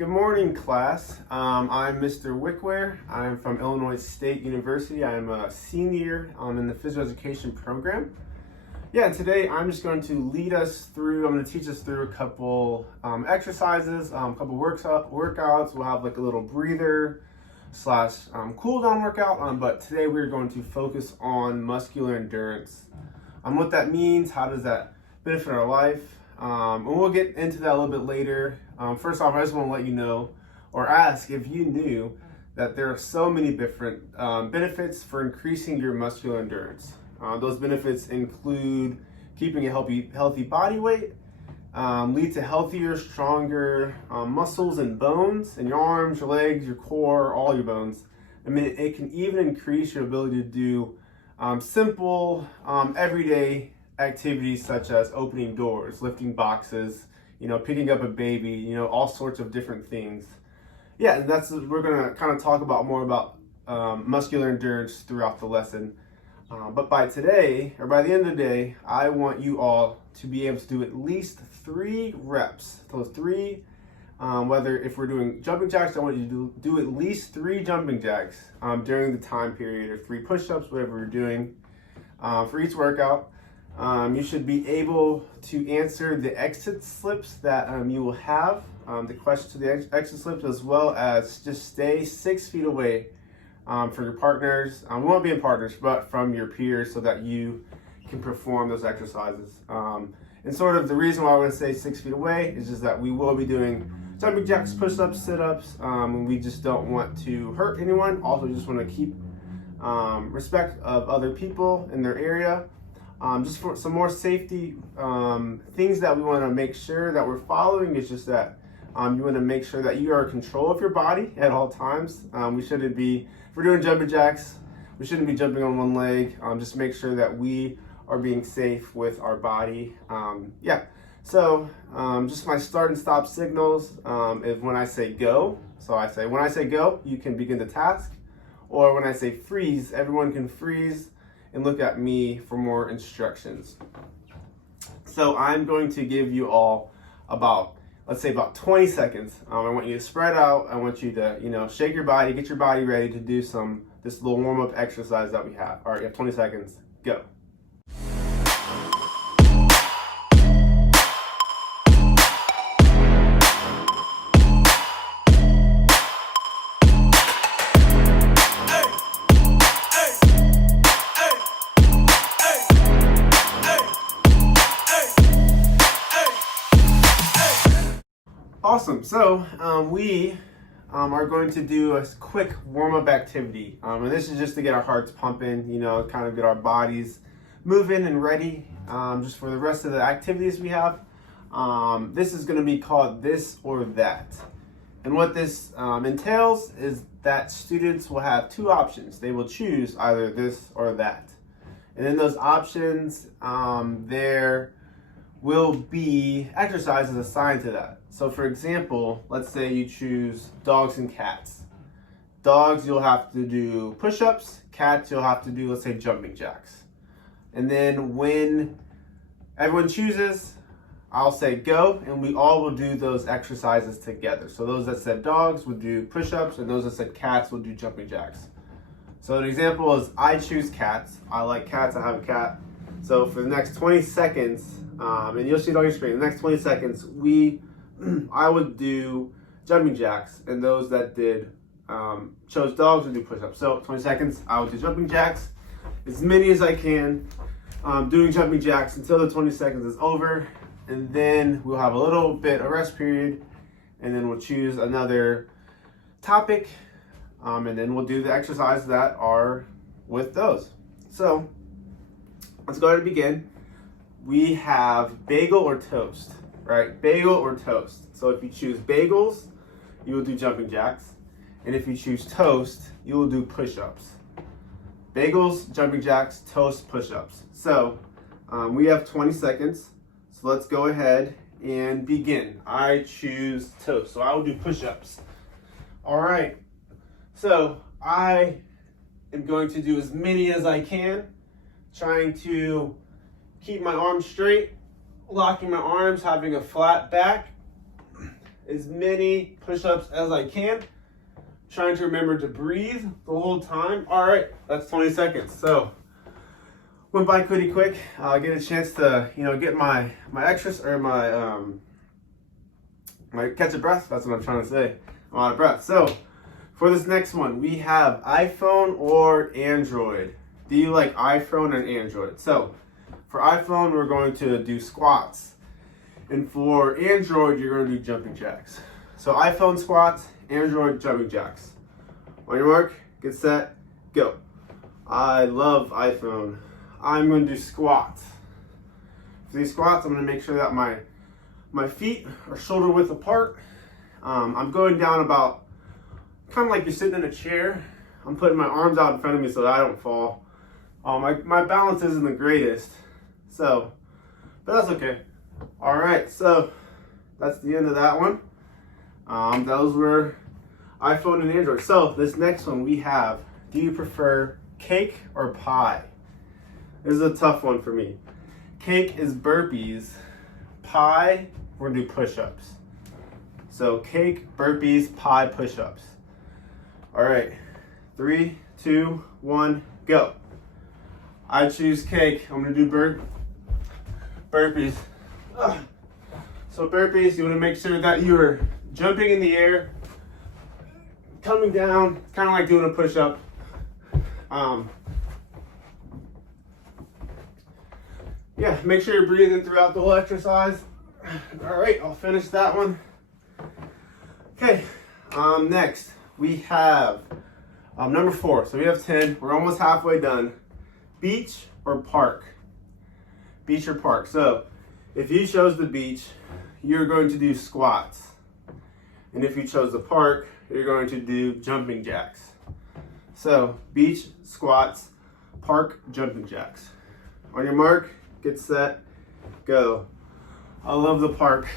Good morning, class. I'm Mr. Wickware. I'm from Illinois State University. I'm a senior in the physical education program. Today I'm just going to I'm going to teach us through a couple exercises, a couple workouts. We'll have like a little breather slash cool down workout, but today we're going to focus on muscular endurance. What that means, how does that benefit our life? And we'll get into that a little bit later. First off, I just want to let you know or ask if you knew that there are so many different benefits for increasing your muscular endurance. Those benefits include keeping a healthy body weight, lead to healthier, stronger muscles and bones in your arms, your legs, your core, all your bones. It can even increase your ability to do simple, everyday activities such as opening doors, lifting boxes, picking up a baby, all sorts of different things. And we're gonna kind of talk more about muscular endurance throughout the lesson. But by the end of the day, I want you all to be able to do at least 3 reps. Those 3, if we're doing jumping jacks, I want you to do at least 3 jumping jacks during the time period, or 3 push-ups, whatever you're doing for each workout. You should be able to answer the exit slips that you will have, the questions to the exit slips, as well as just stay 6 feet away from your partners. We won't be in partners, but from your peers, so that you can perform those exercises. And sort of the reason why I want to say 6 feet away is just that we will be doing jumping jacks, push-ups, sit-ups, and we just don't want to hurt anyone. Also, just want to keep respect of other people in their area. Just for some more safety things that we want to make sure that we're following is just that you want to make sure that you are in control of your body at all times. If we're doing jumping jacks, we shouldn't be jumping on one leg. Just make sure that we are being safe with our body. Just my start and stop signals is when I say go. So when I say go, you can begin the task. Or when I say freeze, everyone can freeze and look at me for more instructions. So I'm going to give you all about 20 seconds. I want you to spread out. I want you to, shake your body, get your body ready to do this little warm-up exercise that we have. All right, you have 20 seconds, go. Awesome. So we are going to do a quick warm-up activity, and this is just to get our hearts pumping, kind of get our bodies moving and ready just for the rest of the activities we have. This is going to be called This or That, and what this entails is that students will have 2 options. They will choose either this or that, and in those options there will be exercises assigned to that. So for example, let's say you choose dogs and cats. Dogs, you'll have to do push-ups. Cats, you'll have to do, let's say, jumping jacks. And then when everyone chooses, I'll say go, and we all will do those exercises together. So those that said dogs would do push-ups, and those that said cats will do jumping jacks. So an example is I choose cats. I like cats, I have a cat. So for the next 20 seconds, and you'll see it on your screen, the next 20 seconds, I would do jumping jacks, and those that chose dogs would do push-ups. So 20 seconds, I would do jumping jacks, as many as I can, doing jumping jacks until the 20 seconds is over, and then we'll have a little bit of rest period, and then we'll choose another topic, and then we'll do the exercises that are with those. So let's go ahead and begin. We have bagel or toast, right? Bagel or toast. So if you choose bagels, you will do jumping jacks. And if you choose toast, you will do push-ups. Bagels, jumping jacks, toast, push-ups. So we have 20 seconds. So let's go ahead and begin. I choose toast, so I will do push-ups. All right. So I am going to do as many as I can, trying to keep my arms straight, locking my arms, having a flat back. as many push-ups as I can. Trying to remember to breathe the whole time. All right, that's 20 seconds. So went by pretty quick. Get a chance to, get my exercise or my catch of breath. That's what I'm trying to say. I'm out of breath. So for this next one, we have iPhone or Android. Do you like iPhone and Android? So for iPhone, we're going to do squats. And for Android, you're going to do jumping jacks. So iPhone squats, Android jumping jacks. On your mark, get set, go. I love iPhone. I'm going to do squats. For these squats, I'm going to make sure that my feet are shoulder width apart. I'm going down about, kind of like you're sitting in a chair. I'm putting my arms out in front of me so that I don't fall. My balance isn't the greatest, but that's okay. All right, so that's the end of that one. Those were iPhone and Android. So this next one we have, do you prefer cake or pie? This is a tough one for me. Cake is burpees. Pie, we're gonna do push-ups. So cake, burpees, pie, push-ups. All right, 3, 2, 1, go. I choose cake. I'm gonna do burpees. So burpees, you wanna make sure that you're jumping in the air, coming down, kind of like doing a push-up. Yeah, make sure you're breathing throughout the whole exercise. All right, I'll finish that one. Okay, next we have number 4. So we have 10. We're almost halfway done. Beach or park? Beach or park? So if you chose the beach, you're going to do squats. And if you chose the park, you're going to do jumping jacks. So beach, squats, park, jumping jacks. On your mark, get set, go. I love the park.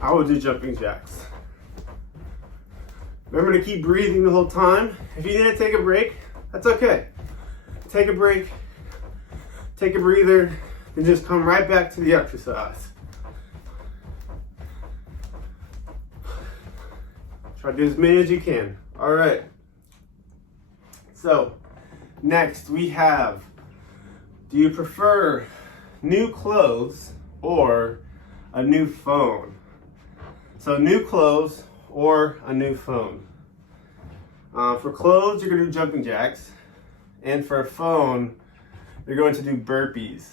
I would do jumping jacks. Remember to keep breathing the whole time. If you need to take a break, that's okay. Take a break, take a breather, and just come right back to the exercise. Try to do as many as you can. All right. So next we have, do you prefer new clothes or a new phone? So new clothes or a new phone. For clothes, you're gonna do jumping jacks. And for a phone, you're going to do burpees.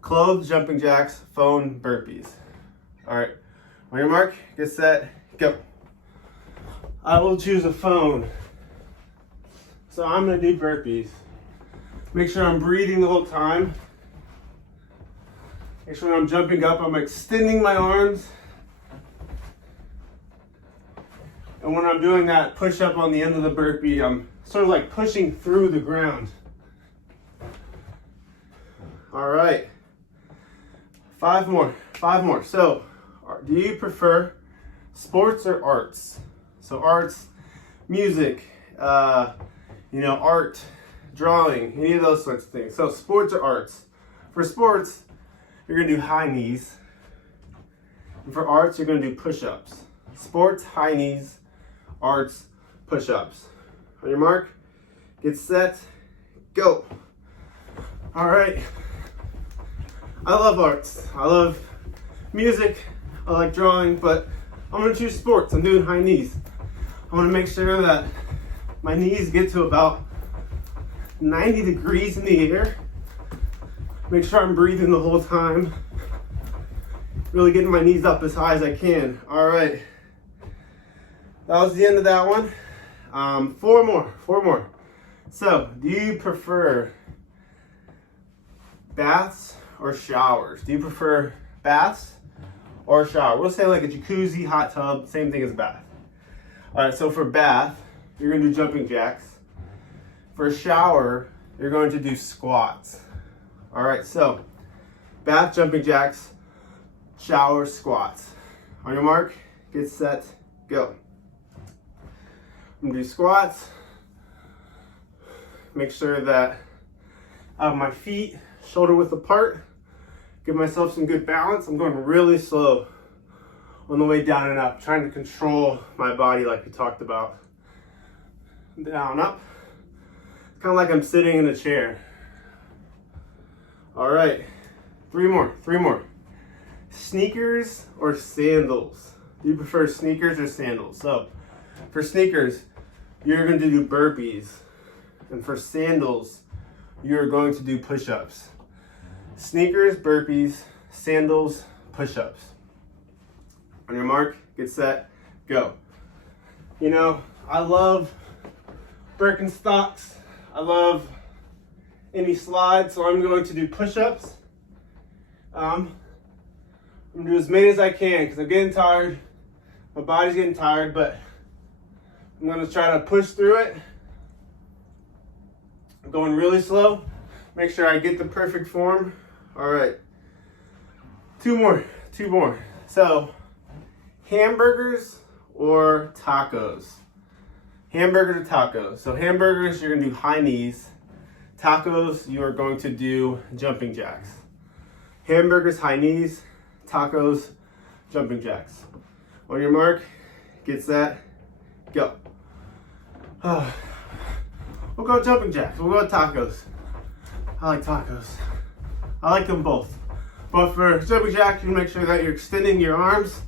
Clothes, jumping jacks, phone, burpees. All right, on your mark, get set, go. I will choose a phone. So I'm gonna do burpees. Make sure I'm breathing the whole time. Make sure when I'm jumping up, I'm extending my arms. And when I'm doing that push up on the end of the burpee, I'm sort of like pushing through the ground. All right, 5 more. So, do you prefer sports or arts? So arts, music, art, drawing, any of those sorts of things. So sports or arts. For sports, you're gonna do high knees. And for arts, you're gonna do push-ups. Sports, high knees, arts, push-ups. On your mark, get set, go. All right. I love arts. I love music. I like drawing, but I'm gonna choose sports. I'm doing high knees. I wanna make sure that my knees get to about 90 degrees in the air. Make sure I'm breathing the whole time. Really getting my knees up as high as I can. All right. That was the end of that one. 4 more. So, do you prefer baths or showers? Do you prefer baths or shower? We'll say like a jacuzzi, hot tub, same thing as bath. All right, so for bath, you're gonna do jumping jacks. For shower, you're going to do squats. All right, so bath, jumping jacks, shower, squats. On your mark, get set, go. I'm gonna do squats. Make sure that I have my feet shoulder width apart. Give myself some good balance. I'm going really slow. on the way down and up, trying to control my body like we talked about. Down, up. It's kind of like I'm sitting in a chair. All right, three more. Sneakers or sandals? Do you prefer sneakers or sandals? So for sneakers, you're going to do burpees. And for sandals, you're going to do push-ups. Sneakers, burpees, sandals, push-ups. On your mark, get set, go. You know, I love Birkenstocks. I love any slides, so I'm going to do push-ups. I'm gonna do as many as I can because I'm getting tired. My body's getting tired, but I'm gonna try to push through it. I'm going really slow. Make sure I get the perfect form. All right, two more. So, hamburgers or tacos? Hamburgers or tacos? So hamburgers, you're gonna do high knees. Tacos, you are going to do jumping jacks. Hamburgers, high knees. Tacos, jumping jacks. On your mark, get set, go. We'll go jumping jacks. We'll go tacos. I like tacos. I like them both. But for jumping jacks, you make sure that you're extending your arms.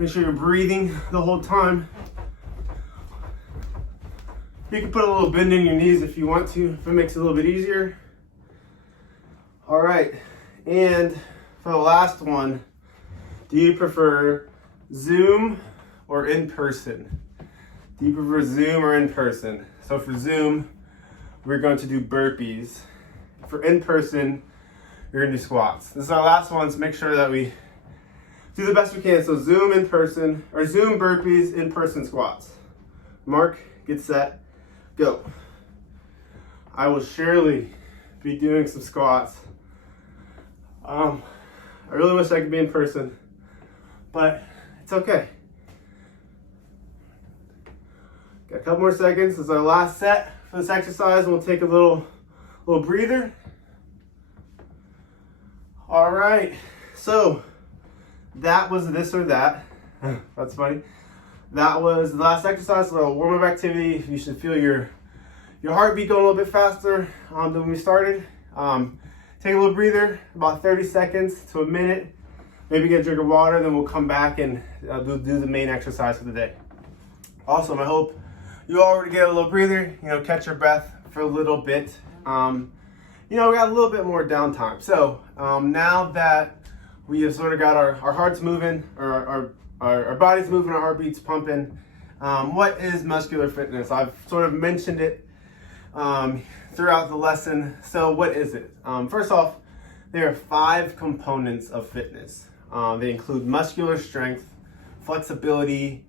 Make sure you're breathing the whole time. You can put a little bend in your knees if you want to, if it makes it a little bit easier. All right, and for the last one, do you prefer Zoom or in person? Do you prefer Zoom or in person? So for Zoom, we're going to do burpees. For in person, you're gonna do squats. This is our last one, so make sure that we do the best we can. So Zoom in person, or Zoom burpees, in person squats. Mark, get set, go. I will surely be doing some squats. I really wish I could be in person, but it's okay. Got a couple more seconds. This is our last set for this exercise, and we'll take a little breather. All right, so that was this or that. That's funny. That was the last exercise, a little warm-up activity. You should feel your heartbeat going a little bit faster than when we started. Take a little breather, about 30 seconds to a minute. Maybe get a drink of water, then we'll come back and do the main exercise for the day. Awesome, I hope you already get a little breather, catch your breath for a little bit. We got a little bit more downtime. So now that we have sort of got our hearts moving, or our bodies moving, our heartbeats pumping, what is muscular fitness? I've sort of mentioned it throughout the lesson. So what is it? First off, there are 5 components of fitness. They include muscular strength, flexibility,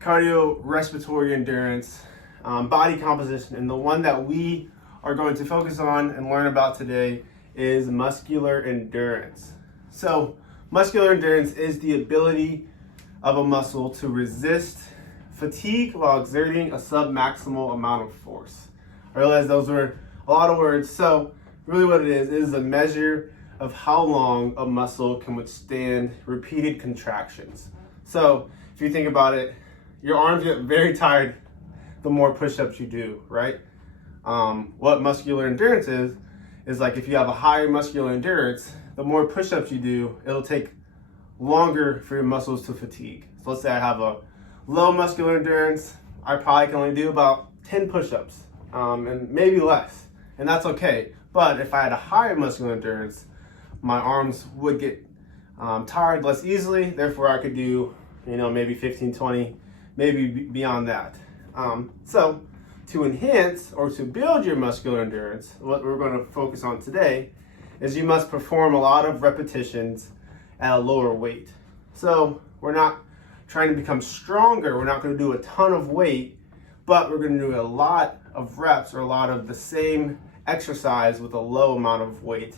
cardiorespiratory endurance, body composition, and the one that we are going to focus on and learn about today is muscular endurance. So muscular endurance is the ability of a muscle to resist fatigue while exerting a submaximal amount of force. I realize those were a lot of words. So really what it is a measure of how long a muscle can withstand repeated contractions. So if you think about it, your arms get very tired the more push-ups you do, right? What muscular endurance is like if you have a higher muscular endurance, the more push-ups you do, it'll take longer for your muscles to fatigue. So let's say I have a low muscular endurance, I probably can only do about 10 push-ups, and maybe less, and that's okay. But if I had a higher muscular endurance, my arms would get tired less easily, therefore I could do, maybe 15, 20, maybe beyond that. So to enhance or to build your muscular endurance, what we're going to focus on today is you must perform a lot of repetitions at a lower weight. So we're not trying to become stronger, we're not going to do a ton of weight, but we're going to do a lot of reps or a lot of the same exercise with a low amount of weight.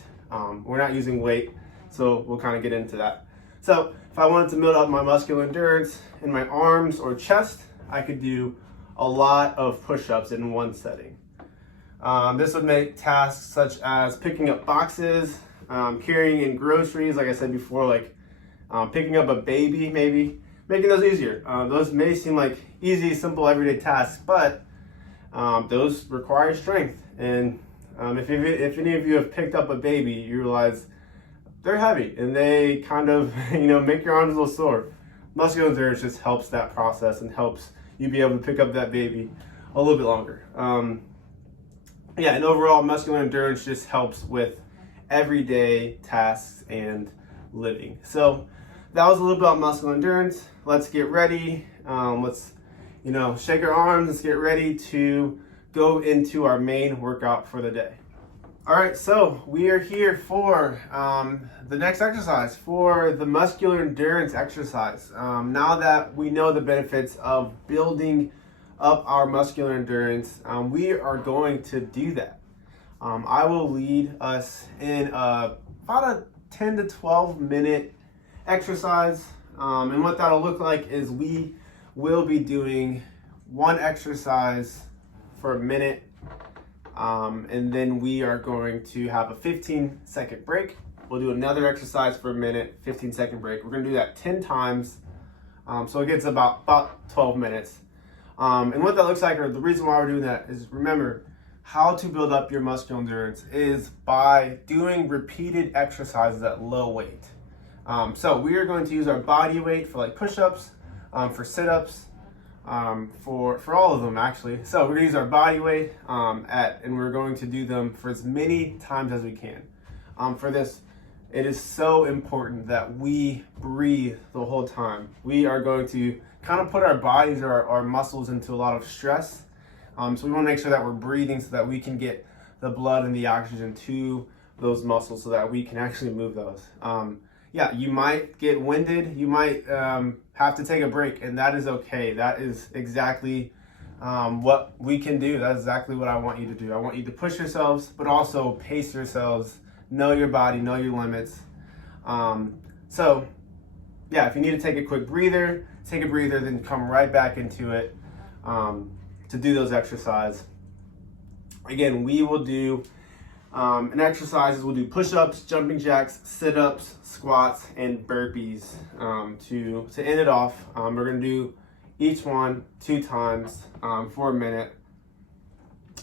We're not using weight, so we'll kind of get into that. So if I wanted to build up my muscular endurance in my arms or chest, I could do a lot of push-ups in one setting. This would make tasks such as picking up boxes, carrying in groceries, like I said before, like picking up a baby, maybe making those easier. Those may seem like easy, simple, everyday tasks, but those require strength. And if any of you have picked up a baby, you realize they're heavy and they kind of make your arms a little sore. Muscular endurance just helps that process and helps you be able to pick up that baby a little bit longer. And overall, muscular endurance just helps with everyday tasks and living. So that was a little bit about muscular endurance. Let's get ready. Let's shake our arms. Let's get ready to go into our main workout for the day. All right, so we are here for the next exercise, for the muscular endurance exercise. Now that we know the benefits of building up our muscular endurance, we are going to do that. I will lead us in about a 10 to 12 minute exercise. And what that'll look like is we will be doing one exercise for a minute. And then we are going to have a 15-second break. We'll do another exercise for a minute, 15-second break. We're going to do that 10 times. So it gets about 12 minutes. And what that looks like, or the reason why we're doing that, is remember, how to build up your muscular endurance is by doing repeated exercises at low weight. So we are going to use our body weight for like push-ups, for sit-ups, for all of them actually. So we're gonna use our body weight and we're going to do them for as many times as we can. For this, it is so important that we breathe the whole time. We are going to kind of put our bodies or our muscles into a lot of stress. So we want to make sure that we're breathing so that we can get the blood and the oxygen to those muscles so that we can actually move those. You might get winded, you might have to take a break, and that is okay. That is exactly what we can do. That's exactly what I want you to do. I want you to push yourselves, but also pace yourselves, know your body, know your limits. If you need to take a quick breather, take a breather, then come right back into it to do those exercises. Again, we will do and exercises, we'll do push-ups, jumping jacks, sit-ups, squats, and burpees to end it off. We're going to do each one 2 times for a minute.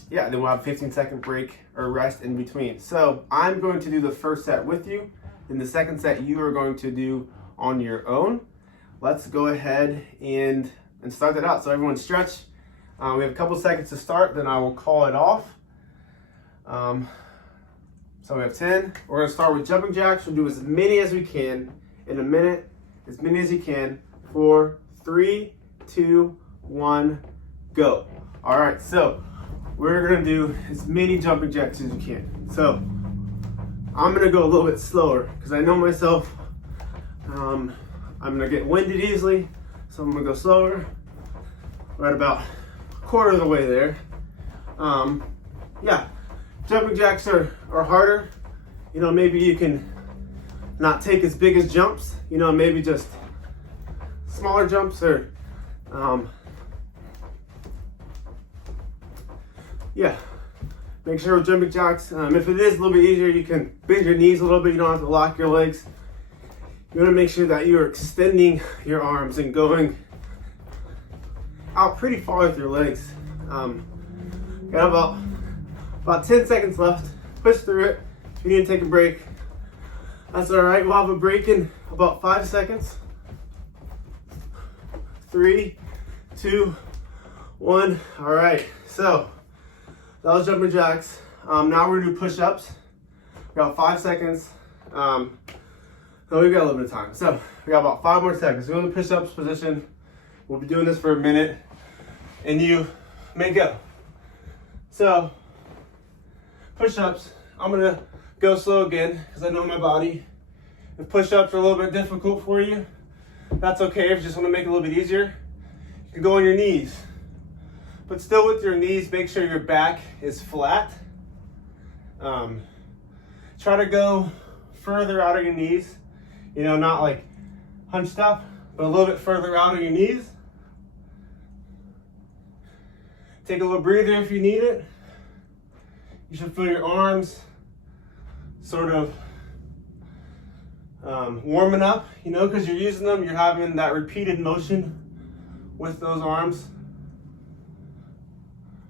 Then we'll have a 15-second break or rest in between. So I'm going to do the first set with you. Then the second set you are going to do on your own. Let's go ahead and start that out. So everyone stretch. We have a couple seconds to start, then I will call it off. So we have 10. We're going to start with jumping jacks. We'll do as many as we can in a minute, as many as you can. 4, 3, 2, 1, go. All right, so we're going to do as many jumping jacks as you can. So I'm going to go a little bit slower because I know myself. I'm going to get winded easily, so I'm going to go slower. Right about a quarter of the way there. Jumping jacks are harder. Maybe you can not take as big as jumps. Maybe just smaller jumps or make sure with jumping jacks, if it is a little bit easier, you can bend your knees a little bit. You don't have to lock your legs. You want to make sure that you are extending your arms and going out pretty far with your legs. Got about 10 seconds left. Push through it. If you need to take a break, that's all right. We'll have a break in about 5 seconds. 3, 2, 1. All right. So that was jumping jacks. Now we're gonna do push-ups. We got 5 seconds. We've got a little bit of time. So we got about 5 more seconds. Go to the push-ups position. We'll be doing this for a minute, and you may go. So push-ups, I'm gonna go slow again because I know my body. If push-ups are a little bit difficult for you, that's okay. If you just want to make it a little bit easier, you can go on your knees. But still with your knees, make sure your back is flat. Try to go further out of your knees. Not like hunched up, but a little bit further out on your knees. Take a little breather if you need it. You should feel your arms sort of warming up, you know, because you're using them, you're having that repeated motion with those arms.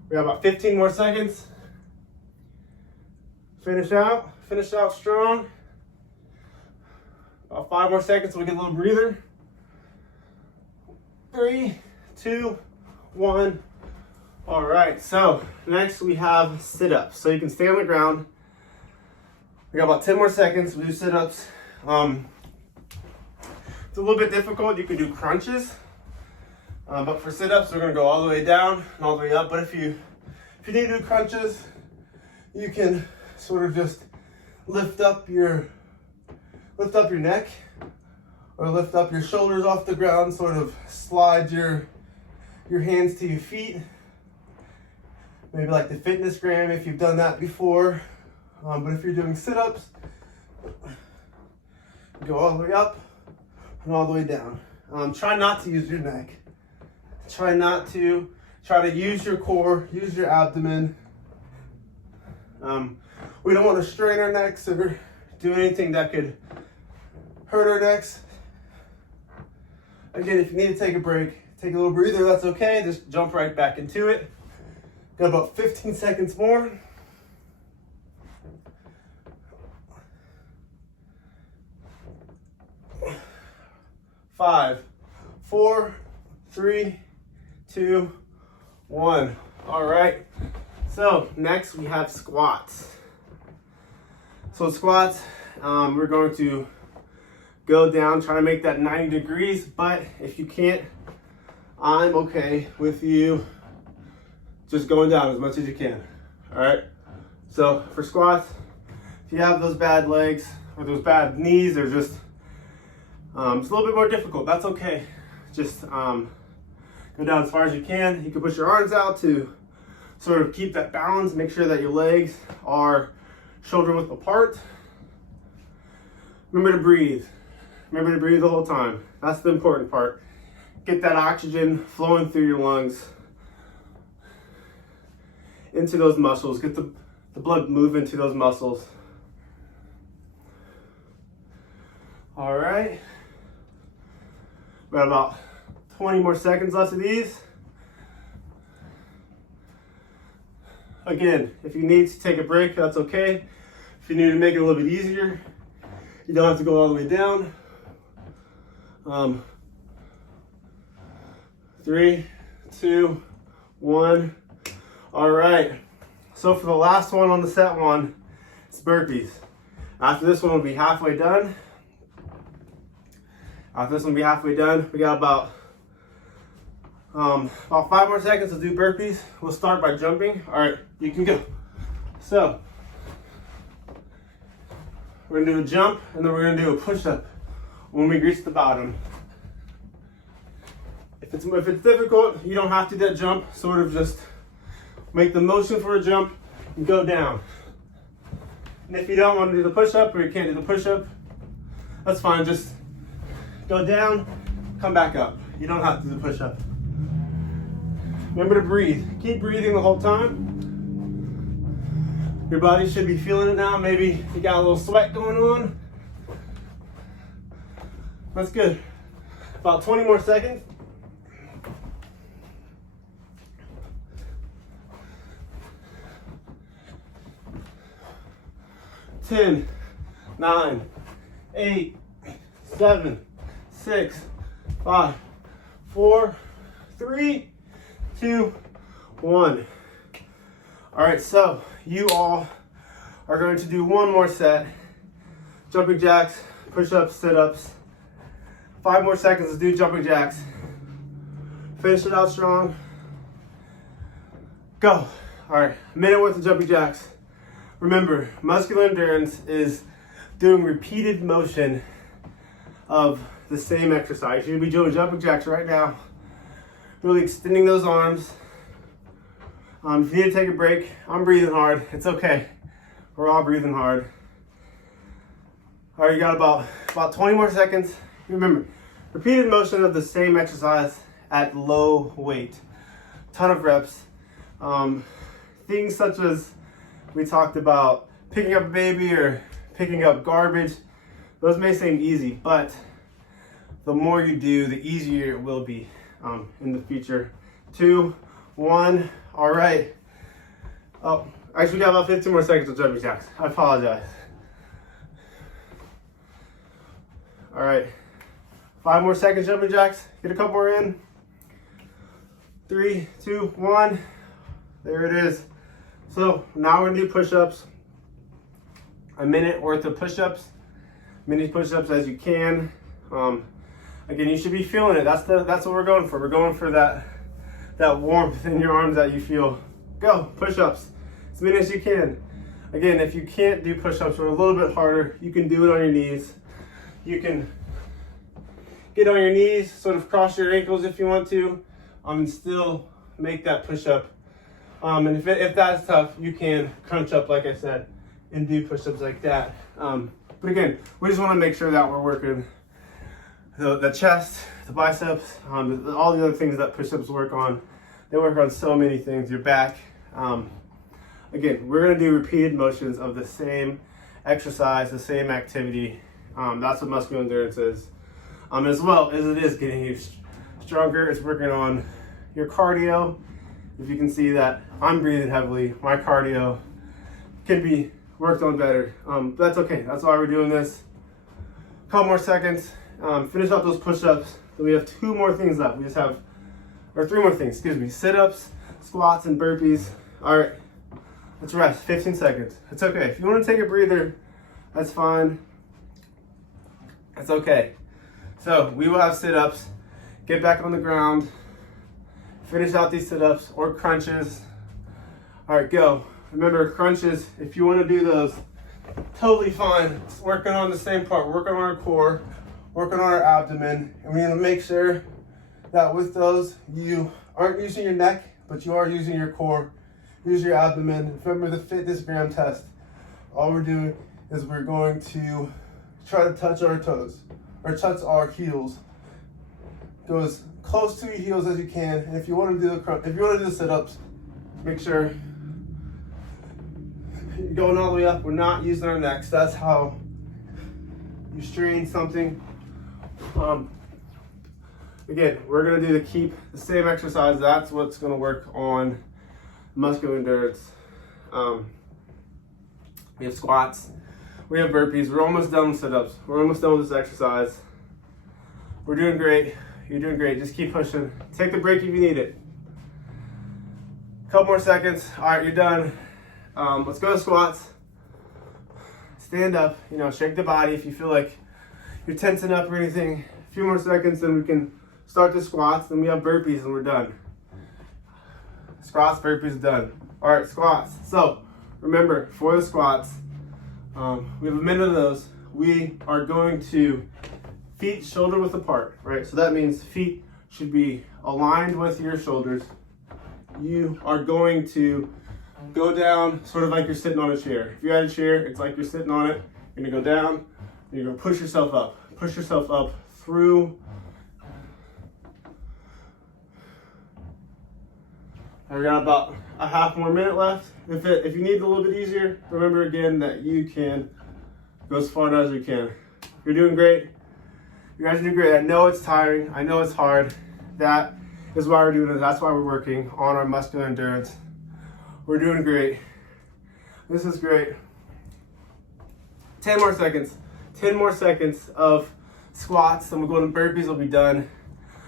We have about 15 more seconds. Finish out strong. About 5 more seconds, we'll get a little breather. 3, 2, 1. All right, so next we have sit-ups. So you can stay on the ground. We got about 10 more seconds. We'll do sit-ups. It's a little bit difficult. You can do crunches, but for sit-ups, we're gonna go all the way down and all the way up. But if you need to do crunches, you can sort of just lift up your neck or lift up your shoulders off the ground. Sort of slide your hands to your feet. Maybe like the fitness gram if you've done that before. But if you're doing sit-ups, go all the way up and all the way down. Try not to use your neck. Try to use your core, use your abdomen. We don't want to strain our necks or do anything that could hurt our necks. Again, if you need to take a break, take a little breather, that's okay. Just jump right back into it. Got about 15 seconds more. 5, 4, 3, 2, 1. All right, so next we have squats. So squats, we're going to go down, try to make that 90 degrees, but if you can't, I'm okay with you just going down as much as you can. All right, so for squats, if you have those bad legs or those bad knees, or just it's a little bit more difficult, that's okay. Just go down as far as you can. You can push your arms out to sort of keep that balance, make sure that your legs are shoulder width apart. Remember to breathe. Remember to breathe the whole time. That's the important part. Get that oxygen flowing through your lungs into those muscles. Get the blood moving to those muscles. All right. We got about 20 more seconds left of these. Again, if you need to take a break, that's okay. If you need to make it a little bit easier, you don't have to go all the way down. 3, 2, 1. All right. So for the last one on the set one, it's burpees. After this one, we'll be halfway done. We got about 5 more seconds to do burpees. We'll start by jumping. All right, you can go. So we're gonna do a jump, and then we're gonna do a push-up when we reach the bottom. If it's difficult, you don't have to do that jump. Sort of just make the motion for a jump and go down. And if you don't want to do the push-up, or you can't do the push-up, that's fine. Just go down, come back up. You don't have to do the push-up. Remember to breathe. Keep breathing the whole time. Your body should be feeling it now. Maybe you got a little sweat going on. That's good. About 20 more seconds. 10, 9, 8, 7, 6, 5, 4, 3, 2, 1. All right, so you all are going to do one more set. Jumping jacks, push-ups, sit-ups. 5 more seconds to do jumping jacks. Finish it out strong. Go. All right, a minute worth of jumping jacks. Remember, muscular endurance is doing repeated motion of the same exercise. You're gonna be doing jumping jacks right now. Really extending those arms. If you need to take a break, I'm breathing hard. It's okay. We're all breathing hard. All right, you got about 20 more seconds. Remember, repeated motion of the same exercise at low weight. Ton of reps. Things such as we talked about picking up a baby or picking up garbage. Those may seem easy, but the more you do, the easier it will be in the future. 2, 1, all right. Oh, actually we got about 15 more seconds of jumping jacks. I apologize. All right, 5 more seconds jumping jacks. Get a couple more in. 3, 2, 1. There it is. So now we're gonna do push-ups. A minute worth of push-ups. Many push-ups as you can. Again, you should be feeling it. That's what we're going for. We're going for that warmth in your arms that you feel. Go, push-ups, as many as you can. Again, if you can't do push-ups or a little bit harder, you can do it on your knees. You can get on your knees, sort of cross your ankles if you want to, and still make that push-up. And if that's tough, you can crunch up, like I said, and do push-ups like that. But again, we just want to make sure that we're working the chest, the biceps, all the other things that push-ups work on. They work on so many things, your back. Again, we're going to do repeated motions of the same exercise, the same activity. That's what muscular endurance is. As well as it is getting you stronger, it's working on your cardio. If you can see that I'm breathing heavily, my cardio can be worked on better. But that's okay. That's why we're doing this. Couple more seconds. Finish up those push-ups. Then we have 2 more things left. We just have, or 3 more things, excuse me. Sit-ups, squats, and burpees. All right, let's rest. 15 seconds. It's okay. If you want to take a breather, that's fine. It's okay. So we will have sit-ups. Get back on the ground. Finish out these sit-ups or crunches. All right, go. Remember, crunches, if you want to do those, totally fine. It's working on the same part, working on our core, working on our abdomen. And we need to make sure that with those, you aren't using your neck, but you are using your core. Use your abdomen. Remember the fitness gram test. All we're doing is we're going to try to touch our toes, or touch our heels. Go as close to your heels as you can. And if you want to do the sit-ups, make sure you're going all the way up. We're not using our necks. That's how you strain something. Again, we're going to do keep the same exercise. That's what's going to work on muscular endurance. We have squats. We have burpees. We're almost done with sit-ups. We're almost done with this exercise. We're doing great. You're doing great. Just keep pushing. Take the break if you need it. Couple more seconds. All right, you're done. Let's go to squats. Stand up. Shake the body if you feel like you're tensing up or anything. A few more seconds, then we can start the squats. Then we have burpees, and we're done. Squats, burpees, done. All right, squats. So remember, for the squats, we have a minute of those. We are going to feet shoulder width apart, right? So that means feet should be aligned with your shoulders. You are going to go down sort of like you're sitting on a chair. If you had a chair, it's like you're sitting on it. You're gonna go down, and you're gonna push yourself up. Push yourself up through. I got about a half more minute left. If you need it a little bit easier, remember again that you can go as far as you can. You're doing great. You guys are doing great. I know it's tiring. I know it's hard. That is why we're doing this. That's why we're working on our muscular endurance. We're doing great. This is great. 10 more seconds. 10 more seconds of squats. Then we'll go to burpees. We'll be done.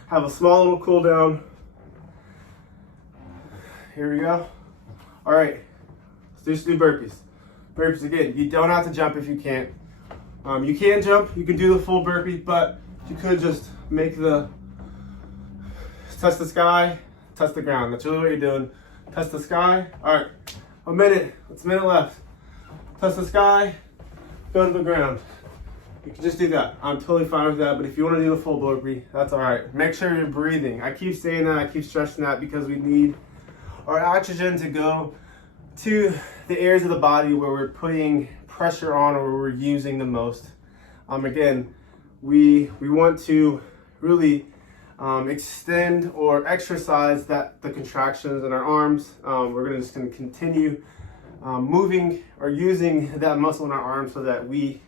Have a small little cool down. Here we go. All right. Let's do burpees. Burpees again. You don't have to jump if you can't. You can jump. You can do the full burpee, but you could just make touch the sky, touch the ground. That's really what you're doing. Touch the sky. All right. A minute. It's a minute left. Touch the sky. Go to the ground. You can just do that. I'm totally fine with that, but if you want to do the full burpee, that's all right. Make sure you're breathing. I keep saying that. I keep stressing that because we need our oxygen to go to the areas of the body where we're putting pressure on or where we're using the most. Again, we want to really extend or exercise the contractions in our arms. We're just going to continue moving or using that muscle in our arms so that we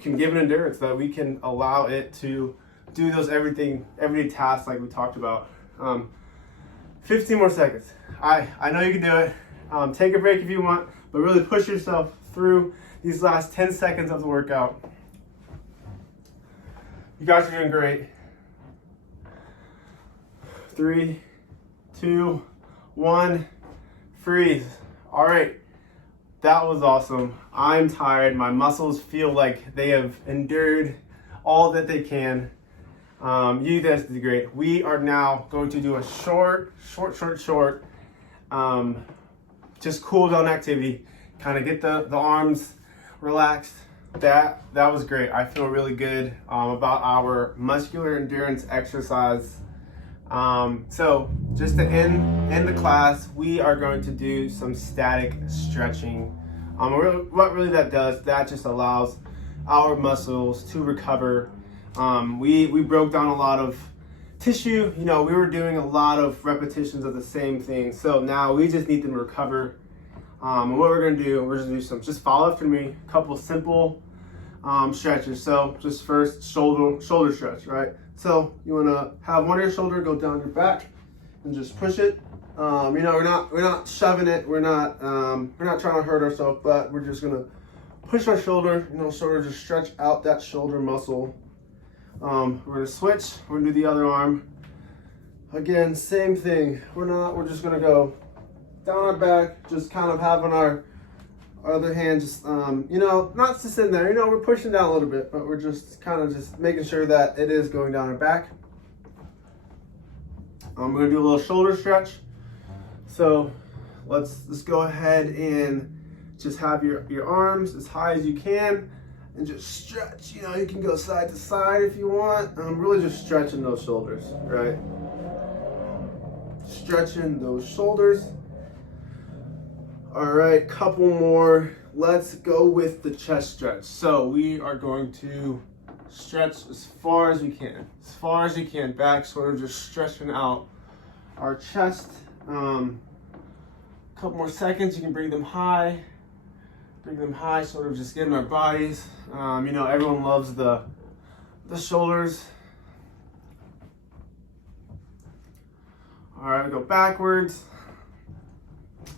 can give an endurance, that we can allow it to do those everyday tasks like we talked about. 15 more seconds. I know you can do it. Take a break if you want, but really push yourself through these last 10 seconds of the workout. You guys are doing great. 3, 2, 1, freeze. All right, that was awesome. I'm tired. My muscles feel like they have endured all that they can. You guys did great. We are now going to do a short, just cool down activity. Kind of get the arms relaxed. That was great. I feel really good about our muscular endurance exercise. So just to end the class, we are going to do some static stretching. What really that does, that just allows our muscles to recover. We broke down a lot of tissue. We were doing a lot of repetitions of the same thing. So now we just need them to recover. And what we're gonna do, we're just gonna do just follow after me, a couple simple stretches. So just first shoulder stretch, right? So you wanna have one of your shoulder go down your back and just push it. We're not shoving it. We're not trying to hurt ourselves, but we're just gonna push our shoulder. Sort of just stretch out that shoulder muscle. We're gonna switch. We're gonna do the other arm. Again, same thing. We're just gonna go down our back, just kind of having our other hand just, not just in there. We're pushing down a little bit, but we're just kind of just making sure that it is going down our back. I'm gonna do a little shoulder stretch. So let's go ahead and just have your arms as high as you can and just stretch. You can go side to side if you want. I'm really just stretching those shoulders, right? Stretching those shoulders. All right, couple more. Let's go with the chest stretch. So we are going to stretch as far as we can, back, sort of just stretching out our chest. Couple more seconds. You can bring them high, sort of just getting our bodies. Everyone loves the shoulders. All right, go backwards.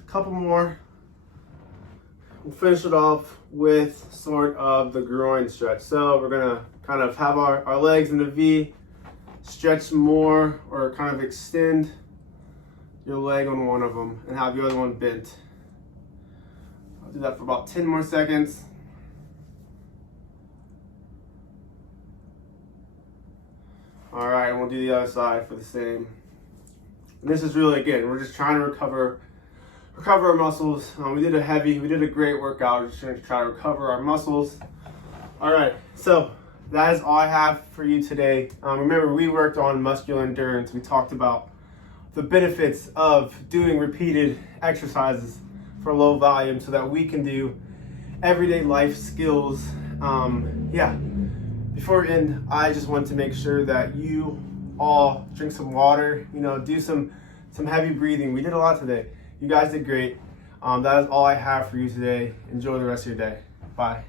Couple more. We'll finish it off with sort of the groin stretch. So we're gonna kind of have our legs in a V, stretch more, or kind of extend your leg on one of them and have your other one bent. I'll do that for about 10 more seconds. All right, and we'll do the other side for the same. And this is really, again, we're just trying to recover our muscles. We did a great workout. We're just going to try to recover our muscles. All right, so that is all I have for you today. Remember, we worked on muscular endurance. We talked about the benefits of doing repeated exercises for low volume so that we can do everyday life skills. Before we end, I just want to make sure that you all drink some water, do some heavy breathing. We did a lot today. You guys did great. That is all I have for you today. Enjoy the rest of your day. Bye.